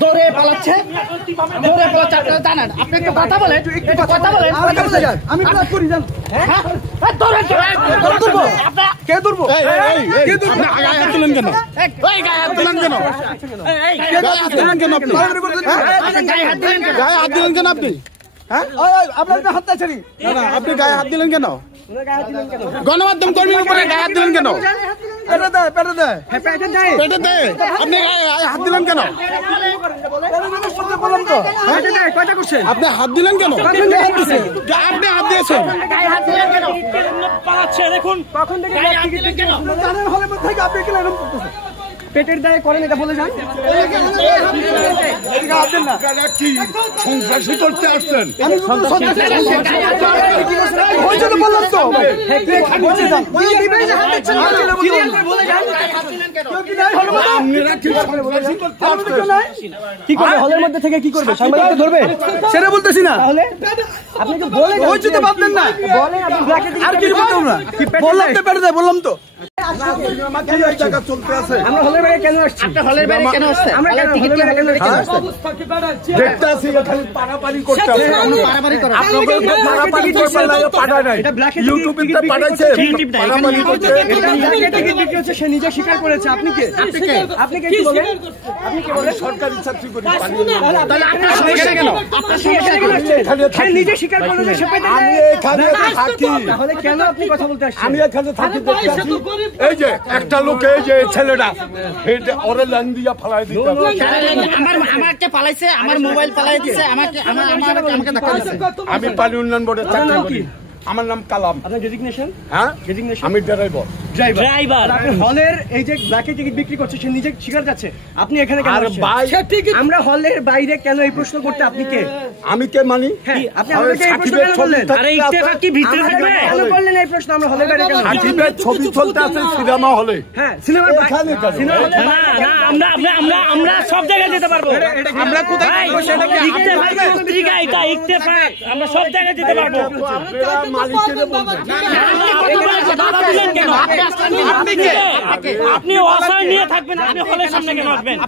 দৌড়ে পালাচ্ছে জানেন আপনি একটু কথা বলেন আমি ক্লাস করি জান কে ধরবো গায়ে হাত দিলেন কেন গায়ে হাত দিলেন কেন আপনি হ্যাঁ আপনার হাতটা ছাড়ি না আপনি গায়ে হাত দিলেন কেন গণমাধ্যম কর্মীর উপরে গায়ে হাত দিলেন কেন পেটে দেয় আপনি গায়ে হাত দিলেন কেন আপনি হাত দিলেন কেন আপনি হাত দিয়েছেন পেটের দায়ে করেন এটা বলে যান কি সন্ত্রাসী করতে আসছেন কি করবে হলের মধ্যে থেকে কি করবে সাংবাদিককে ধরবে সেটা বলতেছি না তাহলে আপনি তো বলে হয়েছে তো বাদ দেন না আর কি বলতাম না বললাম তো পেটে দেয় বললাম তো আমরা হলের বাইরে কেন আসছি আপনি হলের বাইরে কেন আসছেন আমরা টিকিট কেন আসছি দেখতে আসি খালি পারাপারি করতে হবে পারাপারি করা আপনাদের পারাপারি করতে লাগে পাঠায় নাই ইউটিউবে তো পাঠাইছে পারাপারি করতে এটা টিকিট বিক্রি হচ্ছে সে নিজে স্বীকার করেছে আপনি কি বলেন আপনি কি বলেন সরকারি চাকরি করি তাহলে আপনার সমস্যা কেন আপনার সমস্যা কেন সে নিজে স্বীকার করেছে সে পেতে আমি এখানে থাকি তাহলে কেন আপনি কথা বলতে আসছেন আমি এখানে থাকি এই যে একটা লোক এই যে ছেলেটা ওরে লাইন দিয়া ফালাই দিতে আমাকে পালাইছে আমার মোবাইল পালাই দিয়েছে আমাকে ধাক্কা দিয়েছে আমি পানি উন্নয়ন বোর্ডের চাকরি করি আমার নাম কালাম আপনার ডেজিগনেশন হ্যাঁ ডেজিগনেশন আমি ড্রাইভার হলের এই যে ব্ল্যাকে টিকিট বিক্রি করছে সে নিজে স্বীকার যাচ্ছে আপনি এখানে কেন আসছেন আমরা হলের বাইরে কেন এই প্রশ্ন করতে আপনি কে আমি কে মানি হ্যাঁ আপনি আমাকে এই প্রশ্ন কেন করলেন আরে ইত্তেফাক কি ভিতরে থাকবে কেন করলেন এই প্রশ্ন আমরা হলের বাইরে কেন সাকিবের ছবি চলতে আছে সিনেমা হলে হ্যাঁ সিনেমার না আমরা সব জায়গায় যেতে পারবো আমরা কোথায় যাব সেটা কি ইত্তেফাক পত্রিকা এটা ইত্তেফাক আমরা সব জায়গায় যেতে পারবো আপনি অসায় নিয়ে থাকবেন আপনি হলের সামনে কেন আসবেন